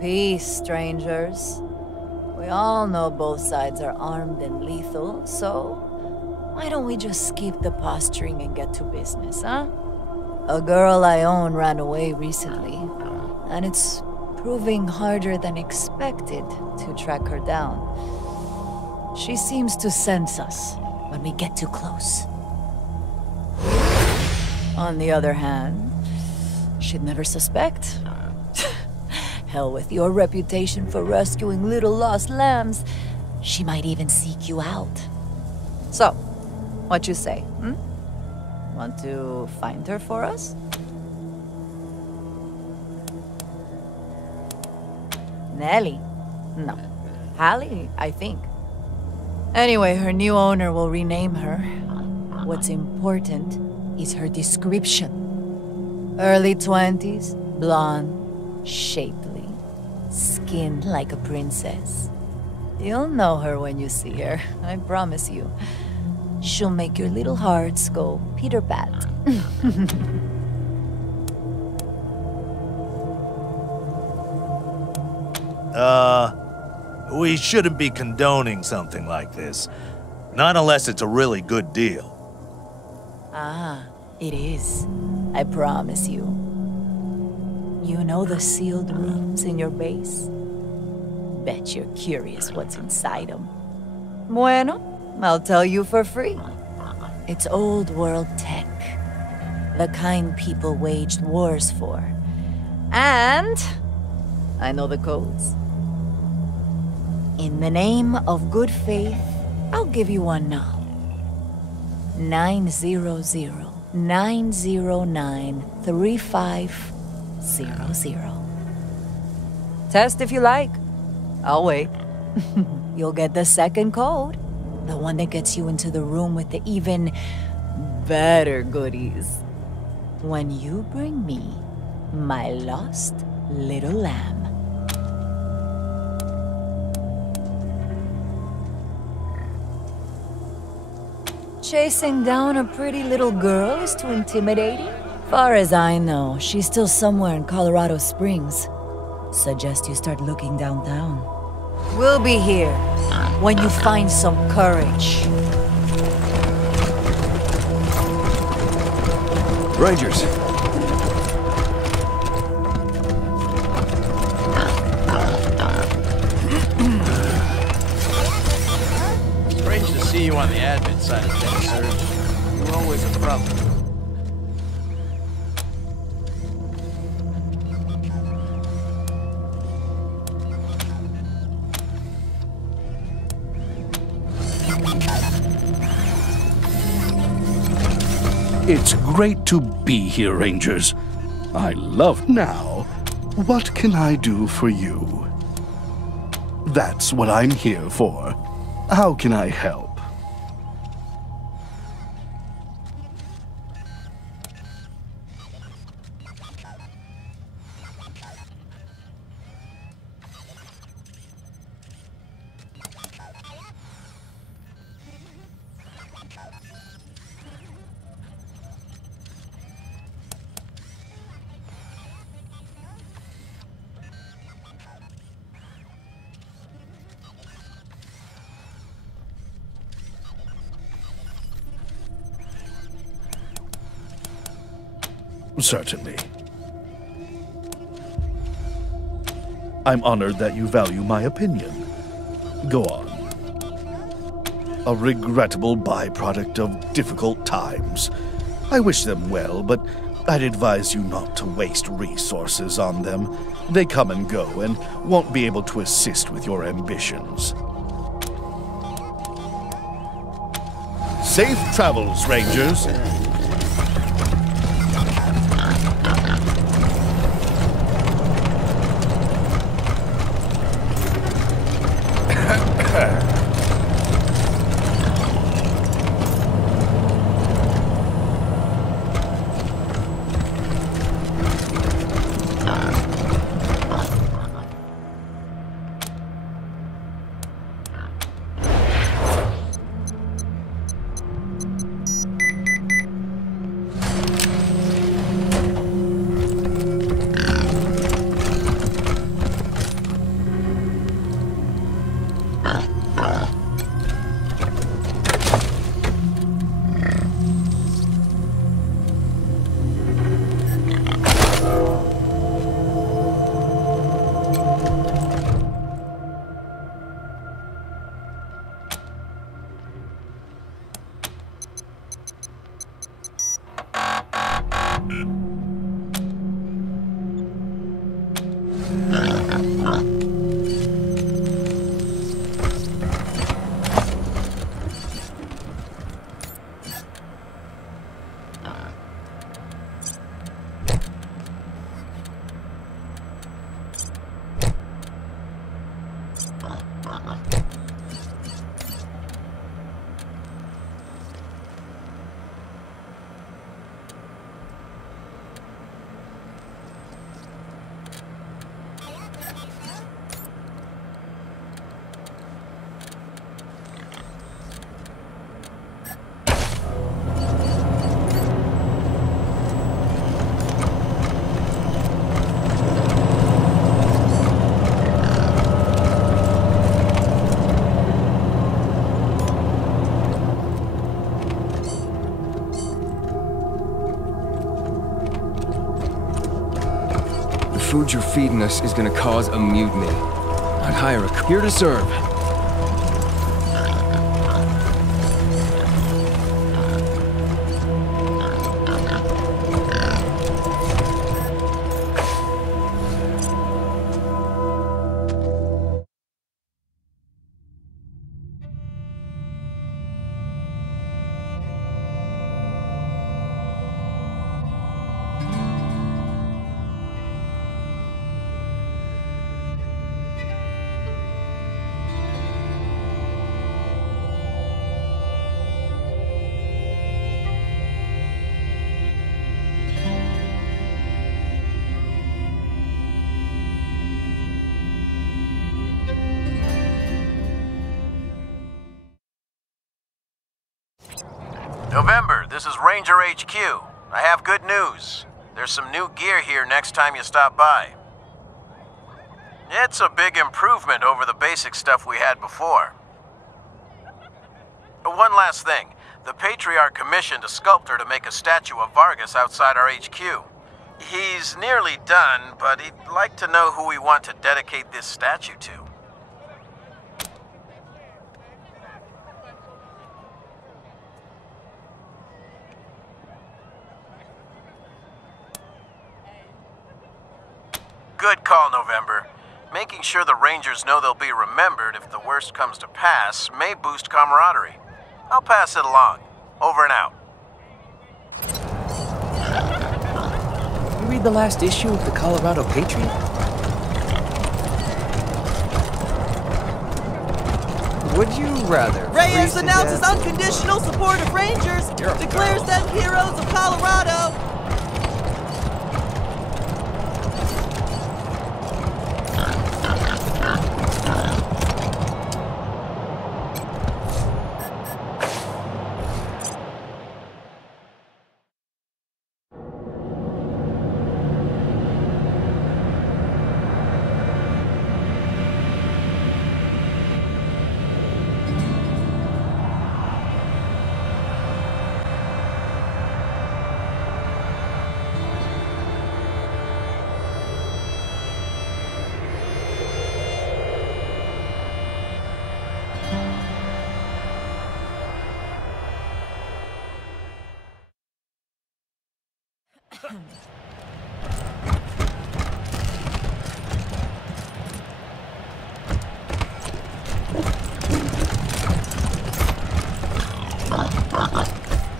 Peace, strangers. We all know both sides are armed and lethal, so why don't we just skip the posturing and get to business, huh? A girl I own ran away recently, and it's proving harder than expected to track her down. She seems to sense us when we get too close. On the other hand, she'd never suspect. Hell with your reputation for rescuing little lost lambs, she might even seek you out. So, what you say, hmm? Want to find her for us? Nelly? No. Hallie, I think. Anyway, her new owner will rename her. What's important is her description. Early 20s, blonde, shapely, skin like a princess. You'll know her when you see her, I promise you. She'll make your little hearts go Peter-pat. We shouldn't be condoning something like this. Not unless it's a really good deal. Ah, it is. I promise you. You know the sealed rooms in your base? Bet you're curious what's inside them. Bueno, I'll tell you for free. It's old world tech. The kind people waged wars for. And I know the codes. In the name of good faith, I'll give you one now. 900-909-3500. Test if you like. I'll wait. You'll get the second code. The one that gets you into the room with the even better goodies. When you bring me my lost little lamb. Chasing down a pretty little girl is too intimidating? Far as I know, she's still somewhere in Colorado Springs. Suggest you start looking downtown. We'll be here when you find some courage. Rangers. Strange to see you on the admin side of things, sir. You were always a problem. It's great to be here, Rangers. I love now. What can I do for you? That's what I'm here for. How can I help? Certainly. I'm honored that you value my opinion. Go on. A regrettable byproduct of difficult times. I wish them well, but I'd advise you not to waste resources on them. They come and go and won't be able to assist with your ambitions. Safe travels, Rangers. The food you're feeding us is gonna cause a mutiny. I'd hire a here to serve. November, this is Ranger HQ. I have good news. There's some new gear here next time you stop by. It's a big improvement over the basic stuff we had before. One last thing. The Patriarch commissioned a sculptor to make a statue of Vargas outside our HQ. He's nearly done, but he'd like to know who we want to dedicate this statue to. Good call, November. Making sure the Rangers know they'll be remembered if the worst comes to pass may boost camaraderie. I'll pass it along. Over and out. You read the last issue of the Colorado Patriot? Would you rather? Reyes announces unconditional support of Rangers, declares them heroes of Colorado.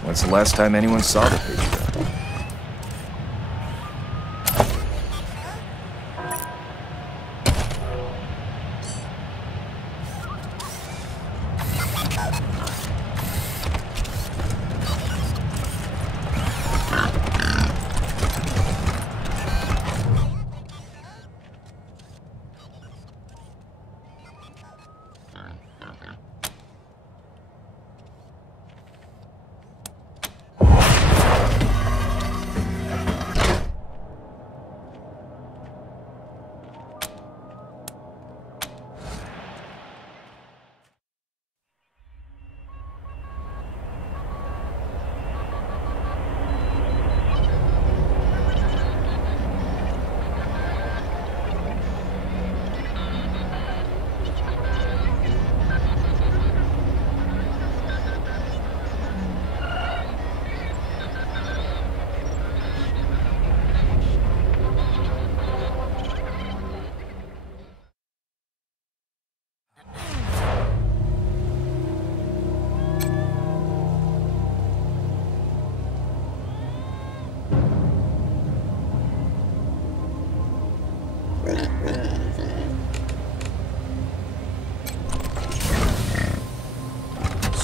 When's the last time anyone saw the Patriot?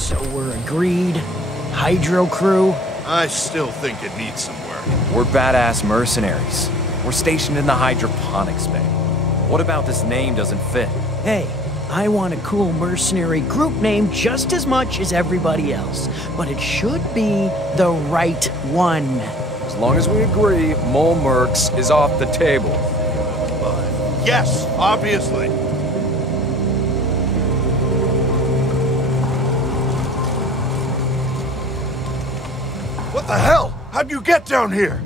So we're agreed. Hydro crew? I still think it needs some work. We're badass mercenaries. We're stationed in the hydroponics bay. What about this name doesn't fit? Hey, I want a cool mercenary group name just as much as everybody else. But it should be the right one. As long as we agree, Mole Mercs is off the table. Yes, obviously. What the hell? How'd you get down here?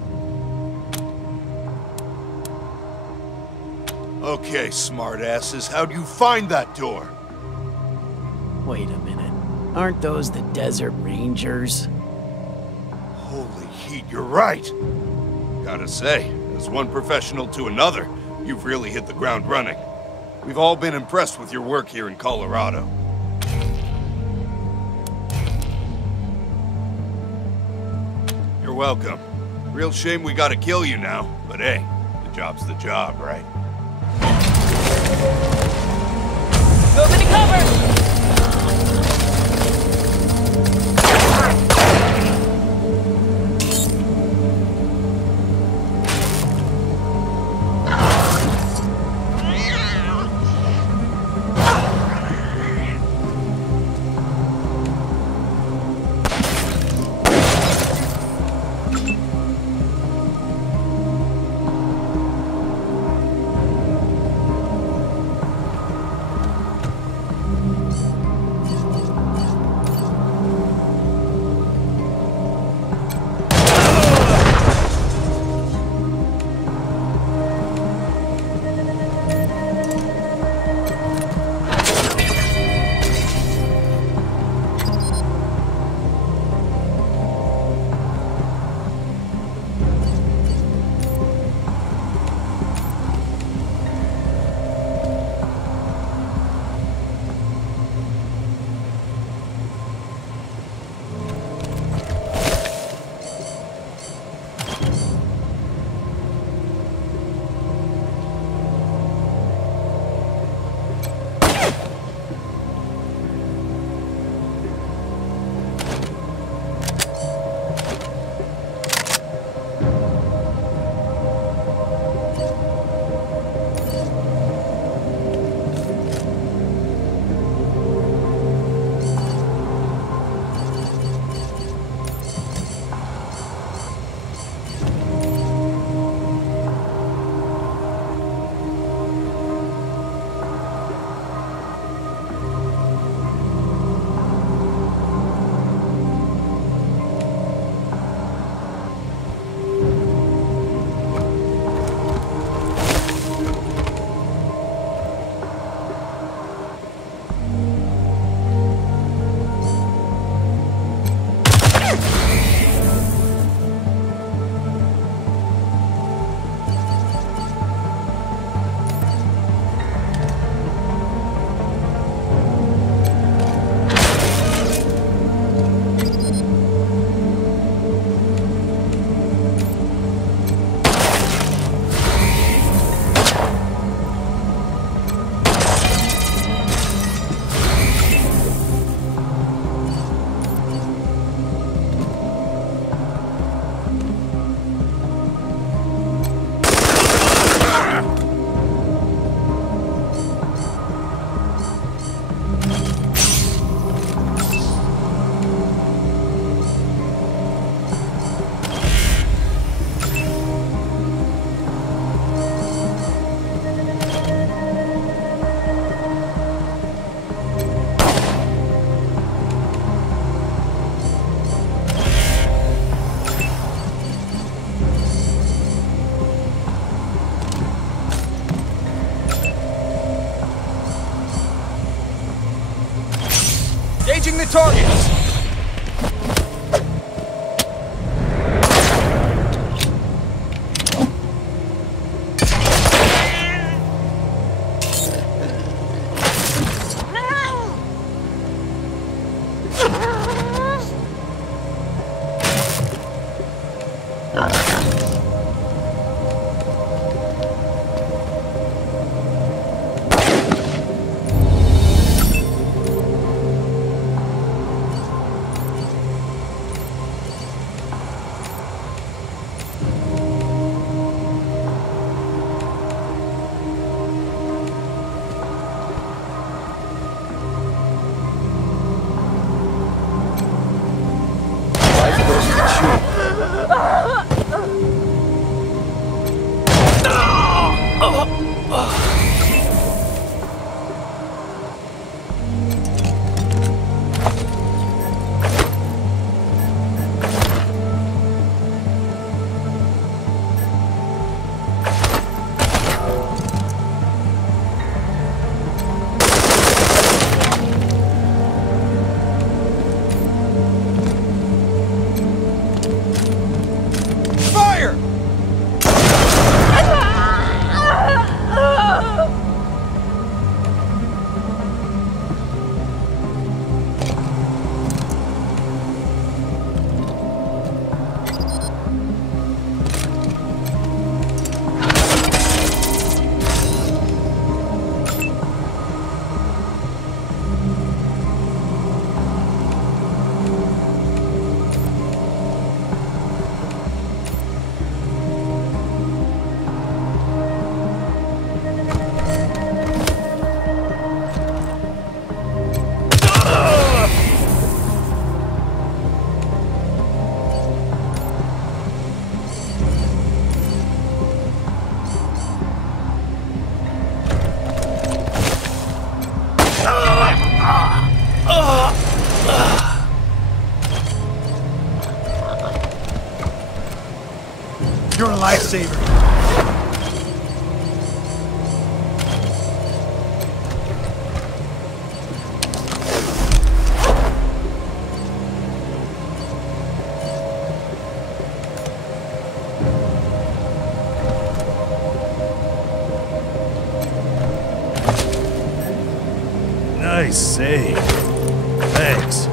Okay, smartasses, how'd you find that door? Wait a minute. Aren't those the Desert Rangers? Holy heat, you're right. Gotta say, as one professional to another, you've really hit the ground running. We've all been impressed with your work here in Colorado. You're welcome. Real shame we gotta kill you now, but hey, the job's the job, right? Moving to cover! Engaging the targets! You're a lifesaver. Nice save. Thanks.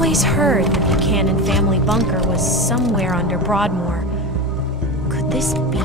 always heard the Buchanan family bunker was somewhere under Broadmoor. Could this be?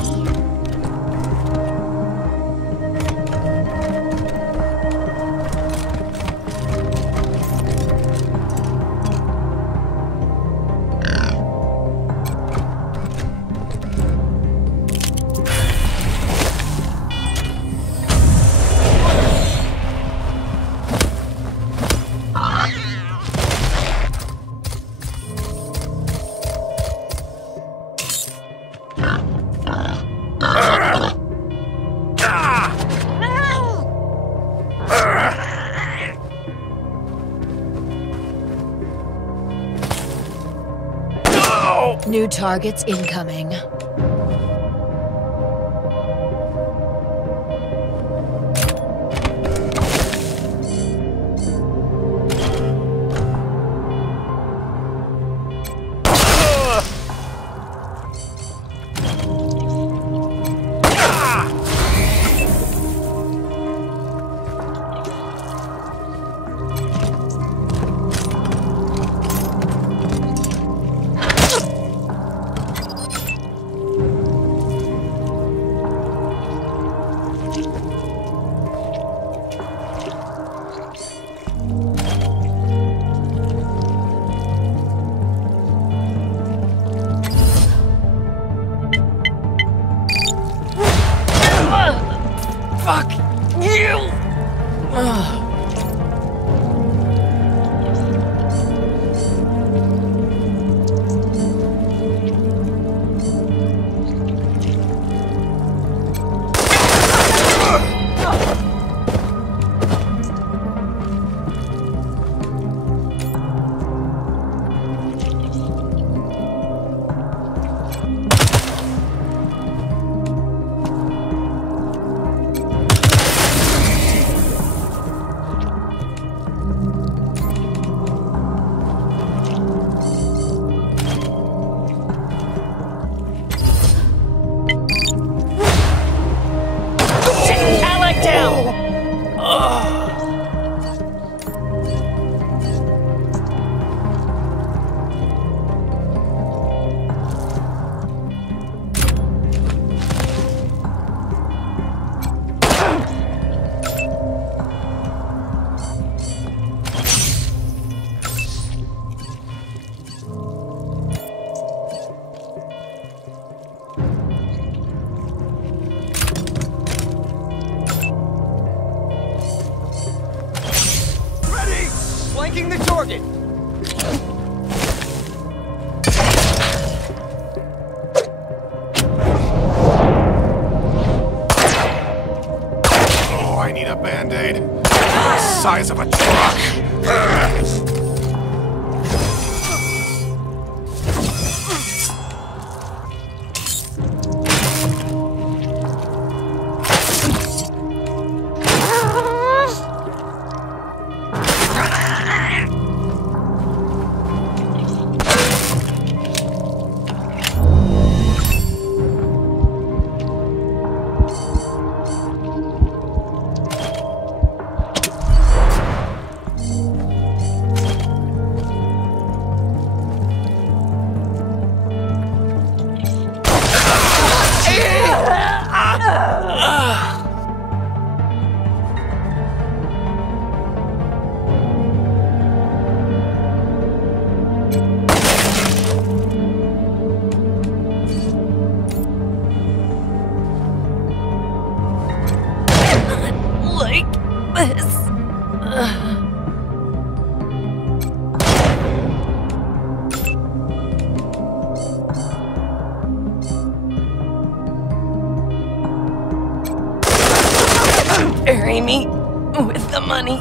New targets incoming. Fuck you! Flanking the target! Oh, I need a band-aid. The size of a truck. Bury me with the money.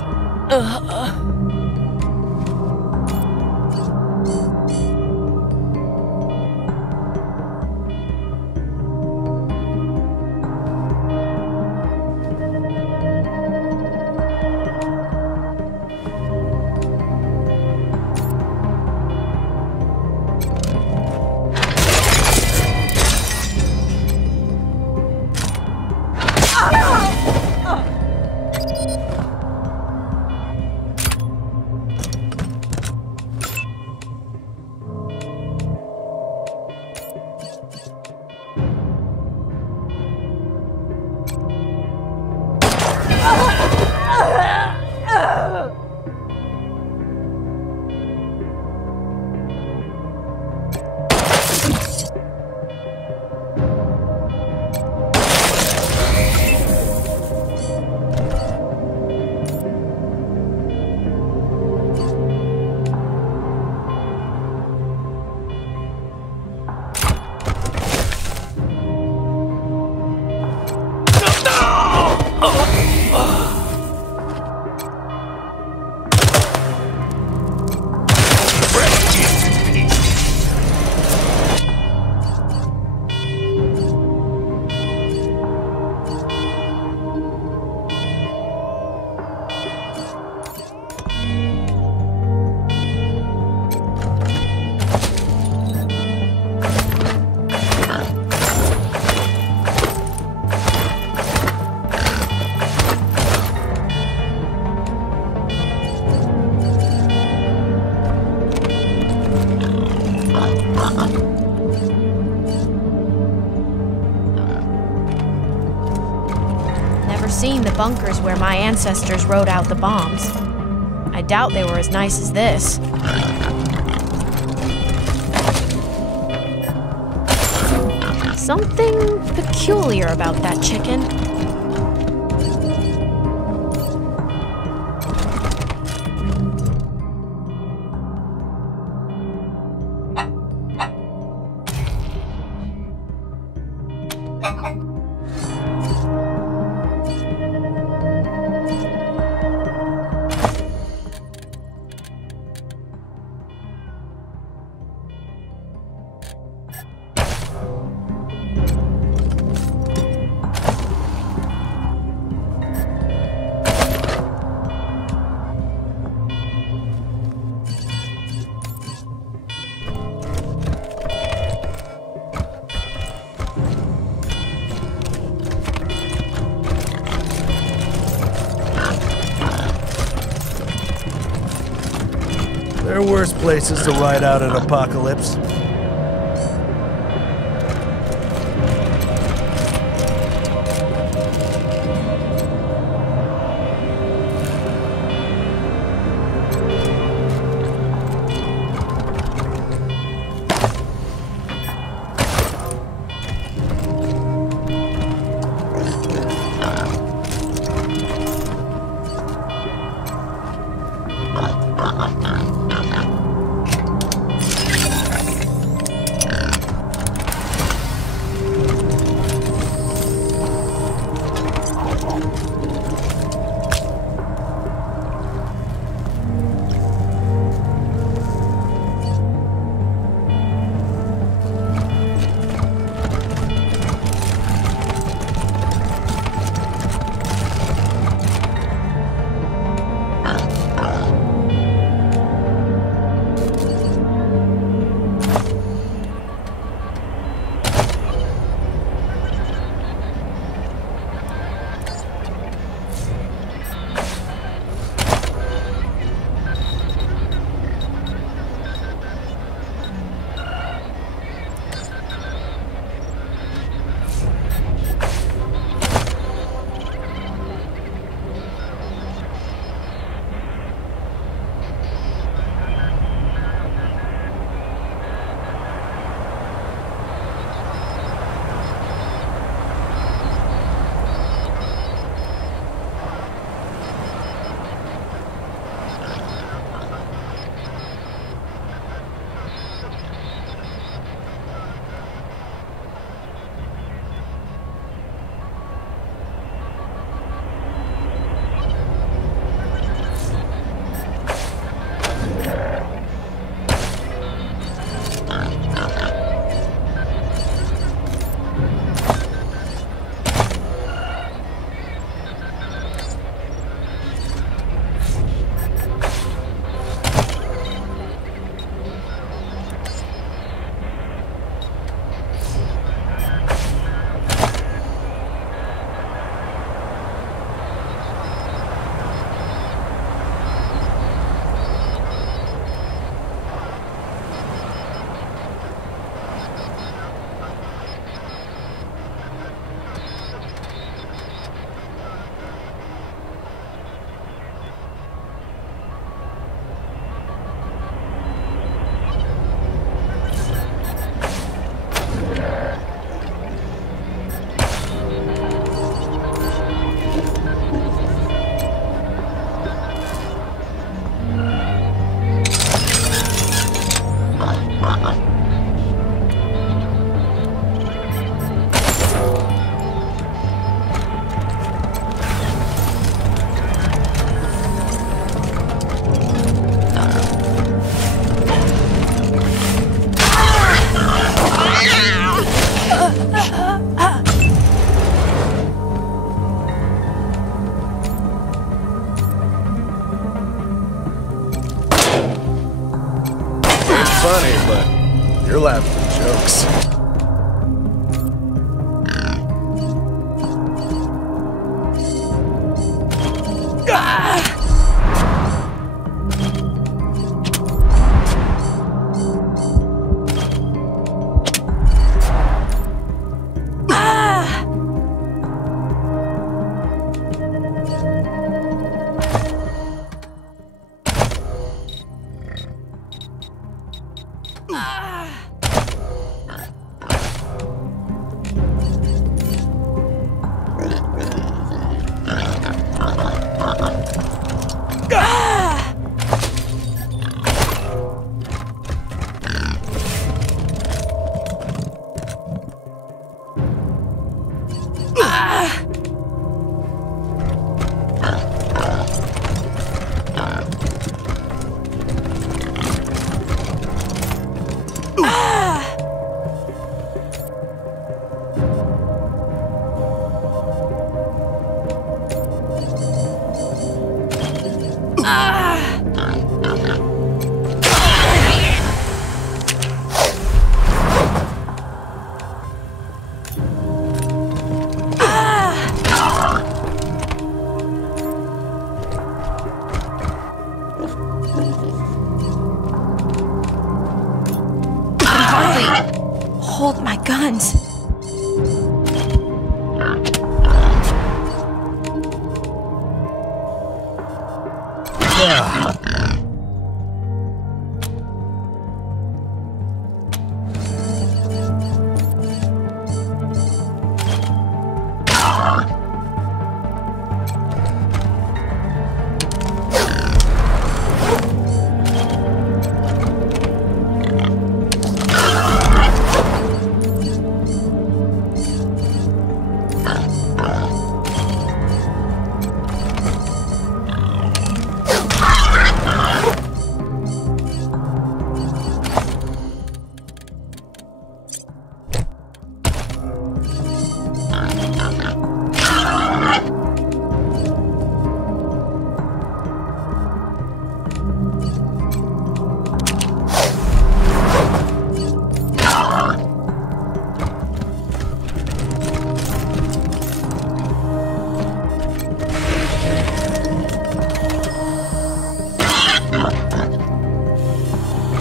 bunkers where my ancestors rode out the bombs. I doubt they were as nice as this. Something peculiar about that chicken. There are worse places to ride out an apocalypse. funny, but you're laughing at jokes. Hold my guns.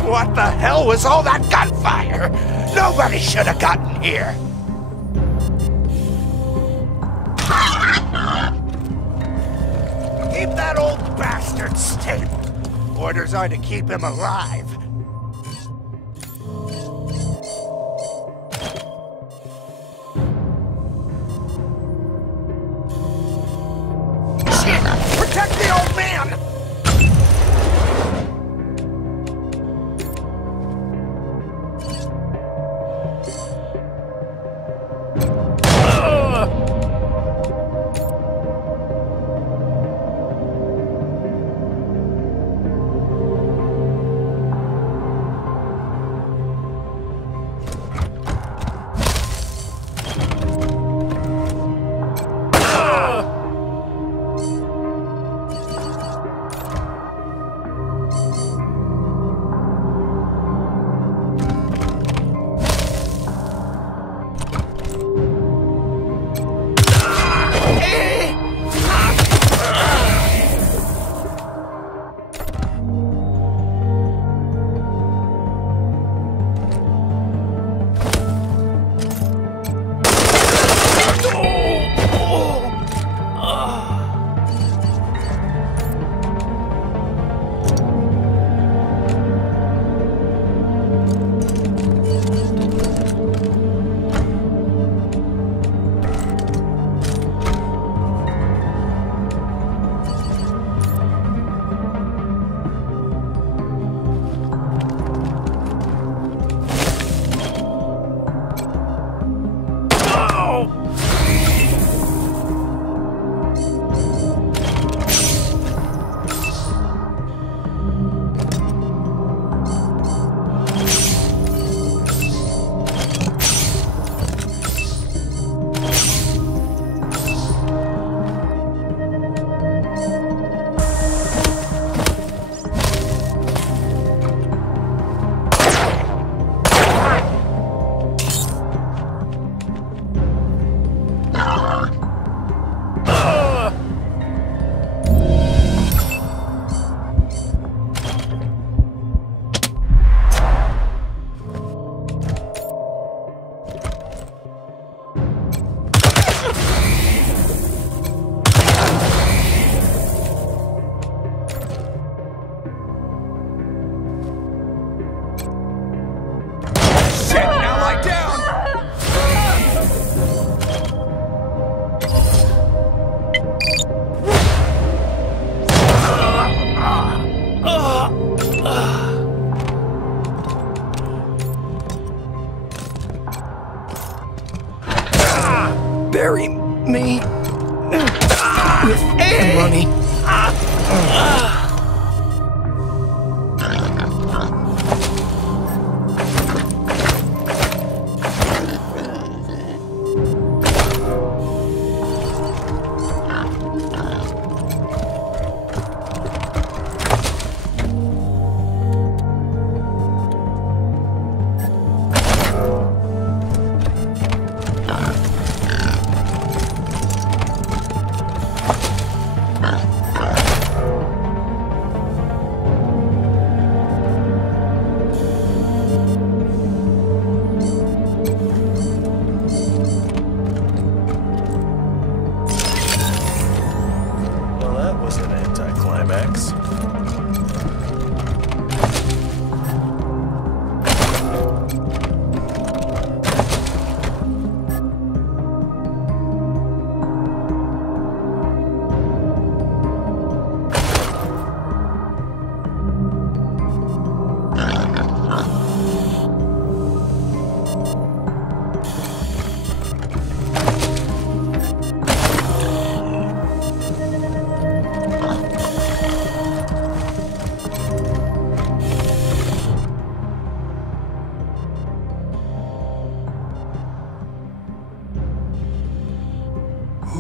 What the hell was all that gunfire? Nobody should have gotten here. Keep that old bastard stable. Orders are to keep him alive. Shit! Protect the old man!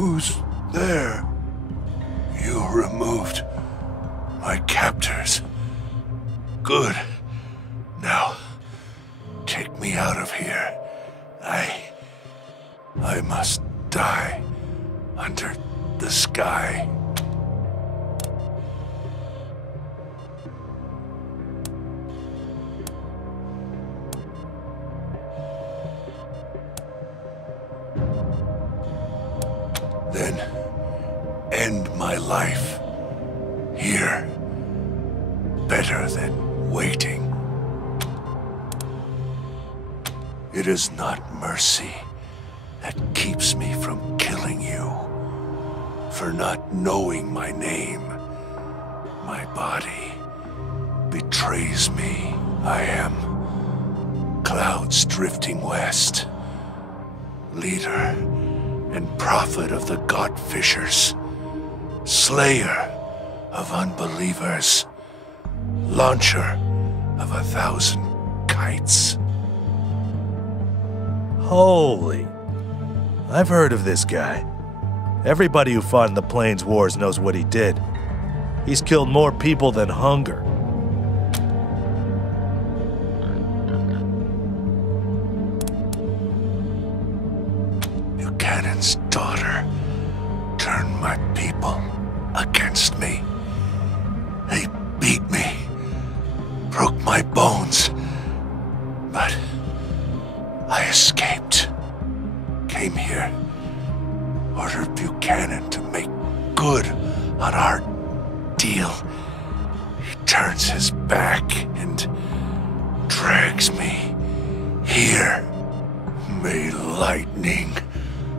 Who's there? You removed my captors. Good. Now, take me out of here. I must die under the sky. Then end my life here. Better than waiting. It is not mercy that keeps me from killing you. For not knowing my name, my body betrays me. I am clouds drifting west, leader and prophet of the God-fishers, slayer of unbelievers, launcher of 1,000 kites. Holy. I've heard of this guy. Everybody who fought in the Plains Wars knows what he did. He's killed more people than hunger. Buchanan's daughter turned my people against me. They beat me, broke my bones, but I escaped. Came here, ordered Buchanan to make good on our deal. He turns his back and drags me here. May lightning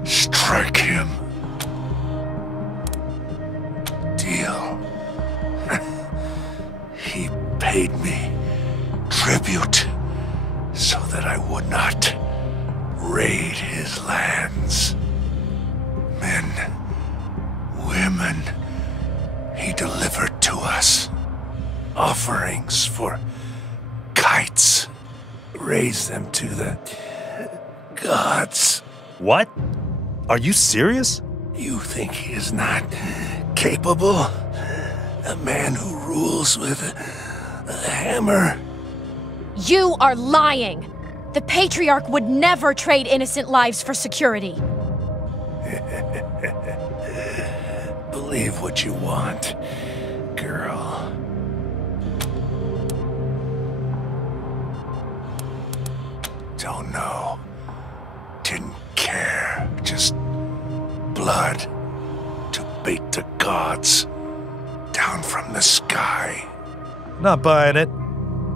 strike him. Deal. He paid me tribute so that I would not raid his lands. Men, women, he delivered to us. Offerings for kites. Raise them to the gods. What? Are you serious? You think he is not capable? A man who rules with a hammer? You are lying! The Patriarch would never trade innocent lives for security. Believe what you want, girl. Don't know. Didn't care. Just blood to bait the gods down from the sky. Not buying it.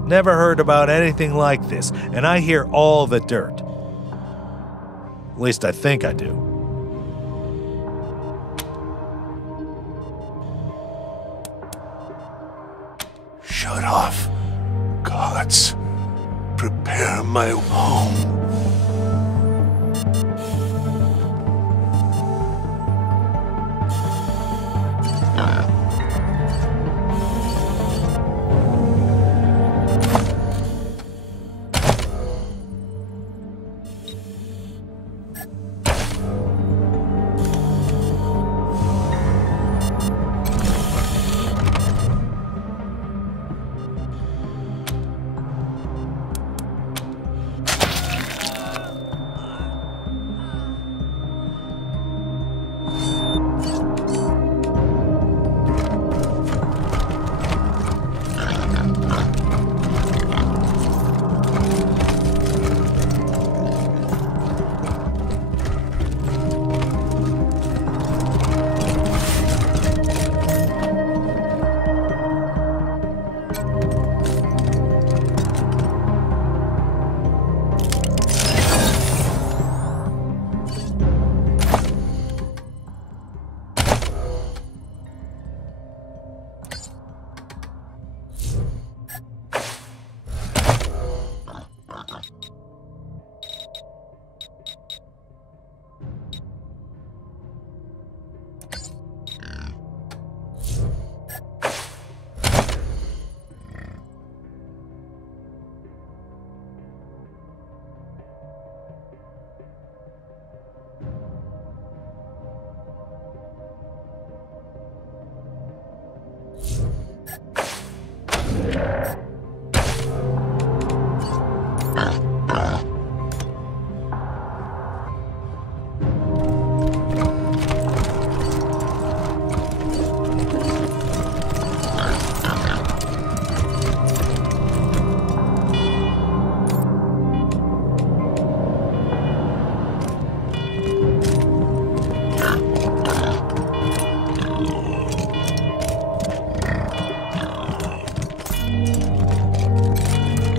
Never heard about anything like this, and I hear all the dirt. At least I think I do. Shut off, gods. Prepare my home.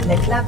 נחלק.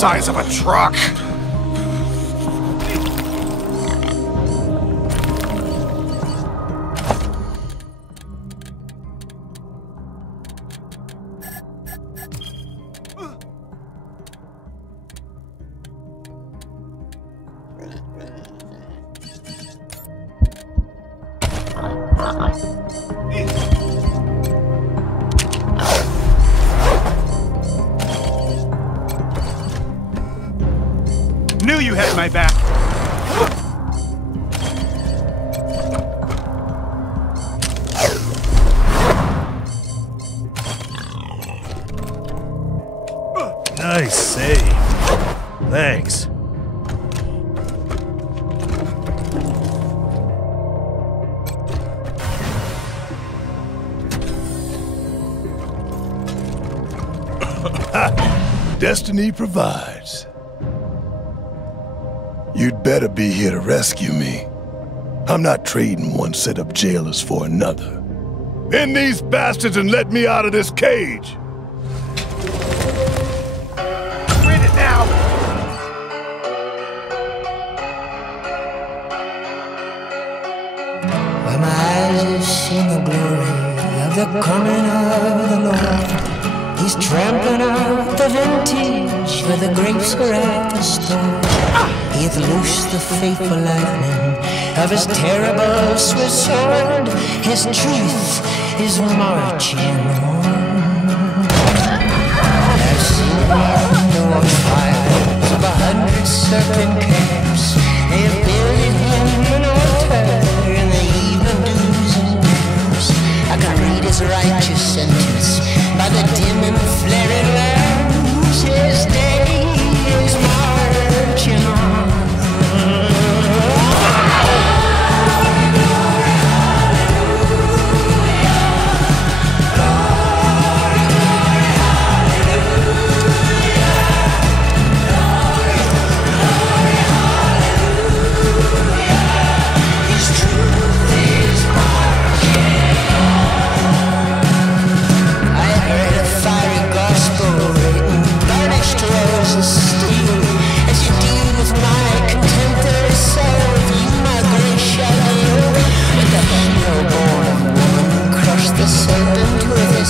Size of a truck. Knew you had my back. Nice save. Thanks. Destiny provides. You'd better be here to rescue me. I'm not trading one set of jailers for another. End these bastards and let me out of this cage! Read it now! Where my eyes have seen the glory of the coming of the Lord. He's trampling out the vintage where the grapes are at the store. He hath loosed the fateful lightning of his terrible swift sword. His truth is marching on. I've seen the fires of 100 serpent camps. They have builded him an altar in the even dews and dews. I can read his righteous sentence by the dim and flaring lamps. His day is marching on.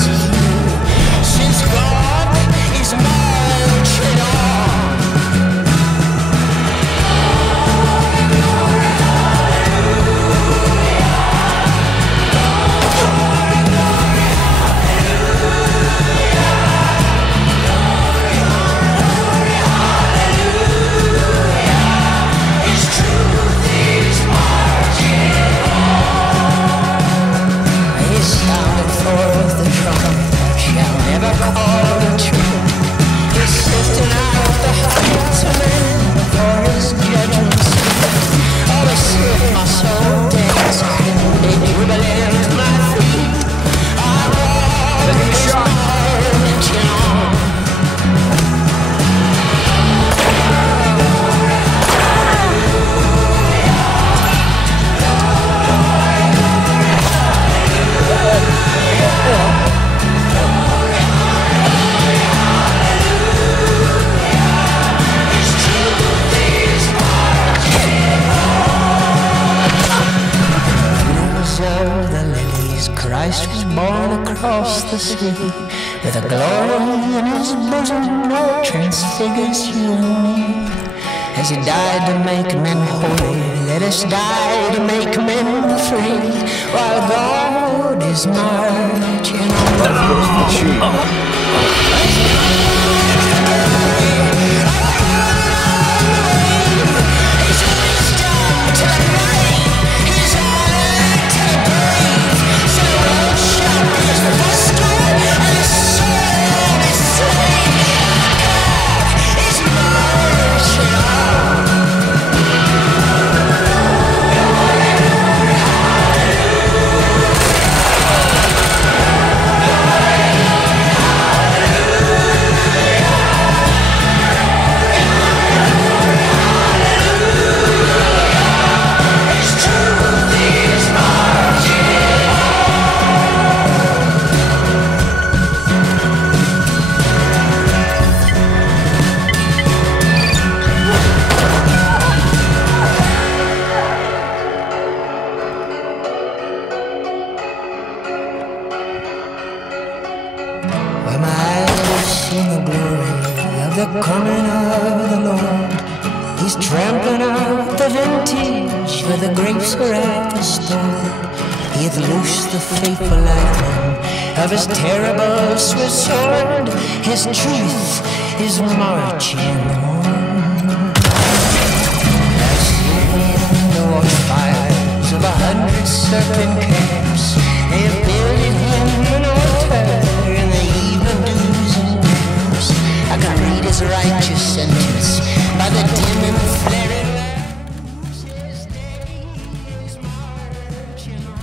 is you, since God is marching on. Christ was born across the sea, with a glory in his bosom that transfigures you and me. As he died to make men holy, let us die to make men free, while God is marching on. That goes for cheap. The coming of the Lord, he's trampling out the vintage where the grapes are at the store. He hath loosed the faithful lightning of his terrible swift sword. His truth is marching on. I've seen the watchfires of 100 serpent camps. They have builded him an altar in the even dews and damps. I can read his righteous sentence by the dim and flaring lamps. His days marching on.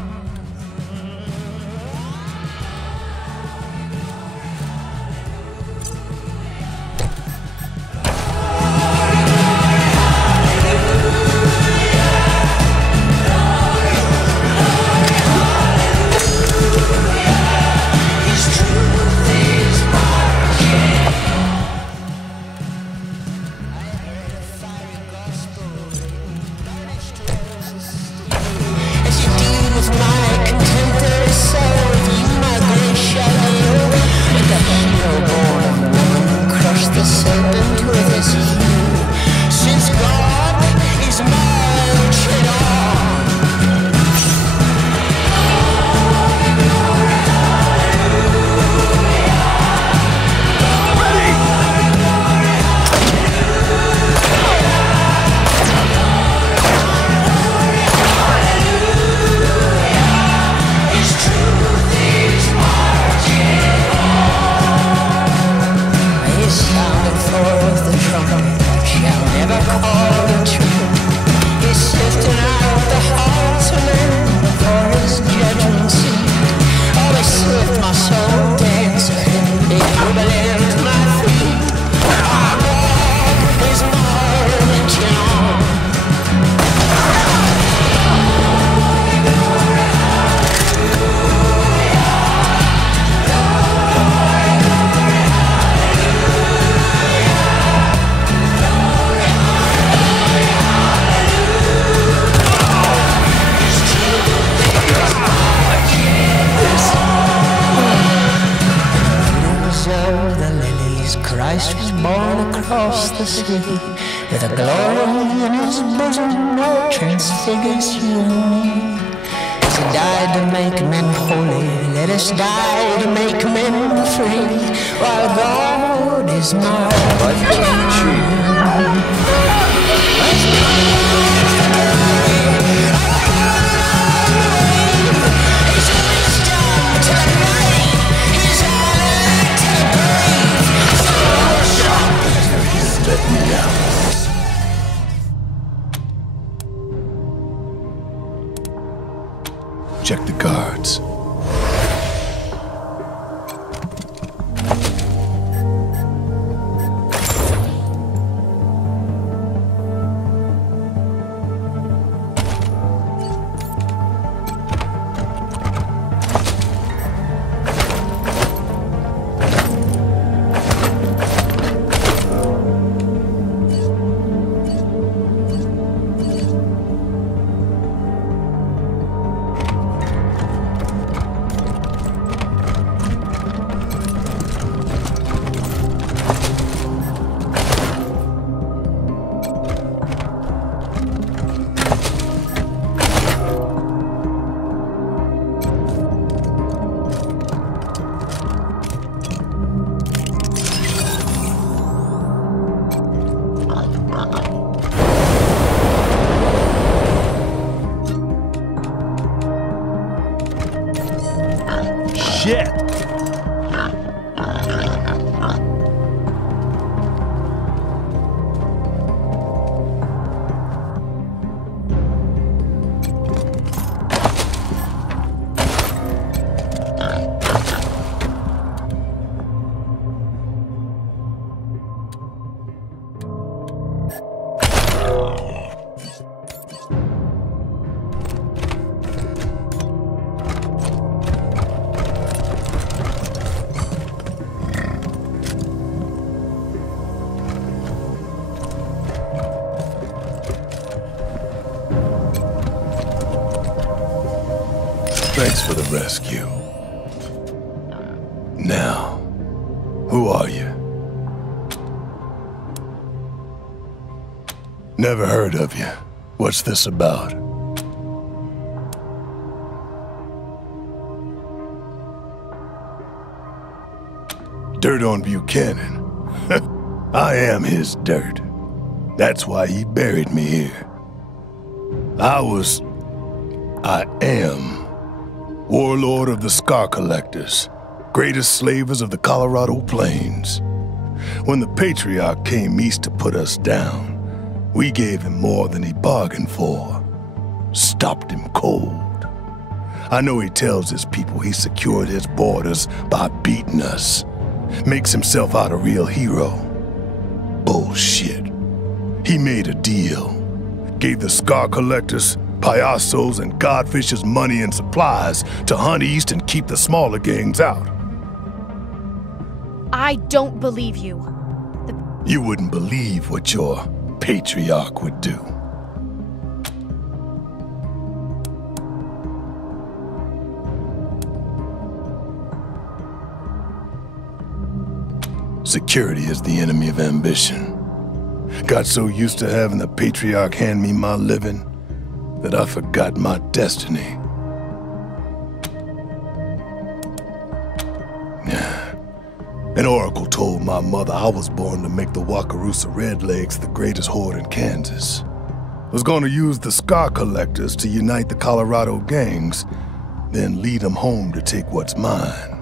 Christ was born across the sea, with a glory in his bosom that transfigures you and me. He died to make men holy, let us die to make men free, while God is mine. Life doesn't cheat. Let me out. Check the guards. Shit! Thanks for the rescue. Now, who are you? Never heard of you. What's this about? Dirt on Buchanan. I am his dirt. That's why he buried me here. I am warlord of the Scar Collectors, greatest slavers of the Colorado Plains. When the Patriarch came east to put us down, we gave him more than he bargained for. Stopped him cold. I know he tells his people he secured his borders by beating us. Makes himself out a real hero. Bullshit. He made a deal. Gave the Scar Collectors, Payasos, and Godfishers money and supplies to hunt east and keep the smaller gangs out. I don't believe you. You wouldn't believe what your Patriarch would do. Security is the enemy of ambition. Got so used to having the Patriarch hand me my living that I forgot my destiny. An oracle told my mother I was born to make the Wakarusa Redlegs the greatest horde in Kansas. Was gonna use the Scar Collectors to unite the Colorado gangs, then lead them home to take what's mine.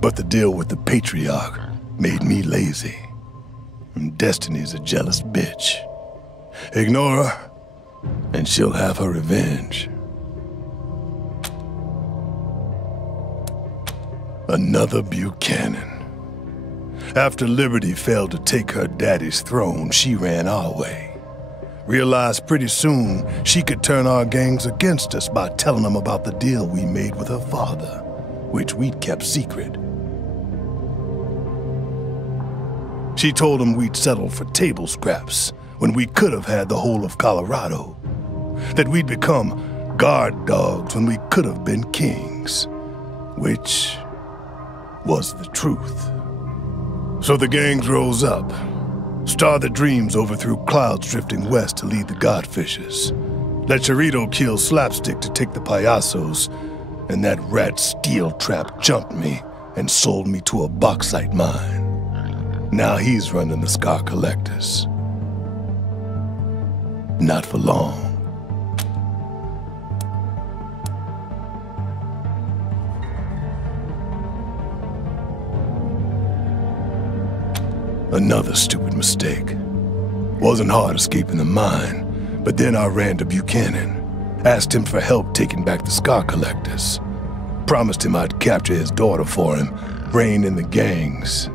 But the deal with the Patriarch made me lazy. And Destiny's a jealous bitch. Ignore her, and she'll have her revenge. Another Buchanan. After Liberty failed to take her daddy's throne, she ran our way. Realized pretty soon she could turn our gangs against us by telling them about the deal we made with her father, which we'd kept secret. She told him we'd settle for table scraps when we could have had the whole of Colorado. That we'd become guard dogs when we could have been kings. Which was the truth. So the gangs rose up. Star the Dreams overthrew clouds drifting west to lead the Godfishes. Let Chorito kill Slapstick to take the Payasos, and that rat Steel Trap jumped me and sold me to a bauxite mine. Now he's running the Scar Collectors. Not for long. Another stupid mistake. Wasn't hard escaping the mine, but then I ran to Buchanan. Asked him for help taking back the Scar Collectors. Promised him I'd capture his daughter for him, rein in the gangs.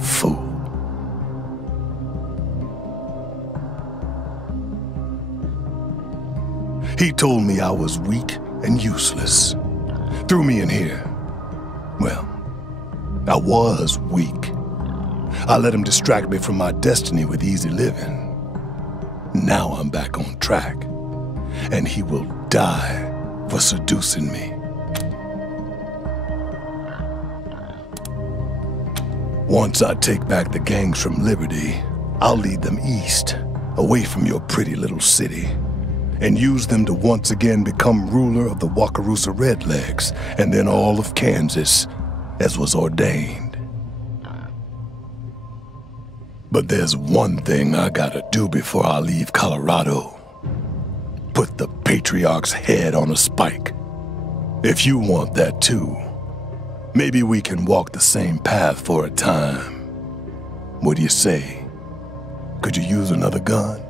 Fool. He told me I was weak and useless. Threw me in here. Well, I was weak. I let him distract me from my destiny with easy living. Now I'm back on track, and he will die for seducing me. Once I take back the gangs from Liberty, I'll lead them east, away from your pretty little city, and use them to once again become ruler of the Wakarusa Redlegs, and then all of Kansas, as was ordained. But there's one thing I gotta do before I leave Colorado. Put the Patriarch's head on a spike. If you want that too, maybe we can walk the same path for a time. What do you say? Could you use another gun?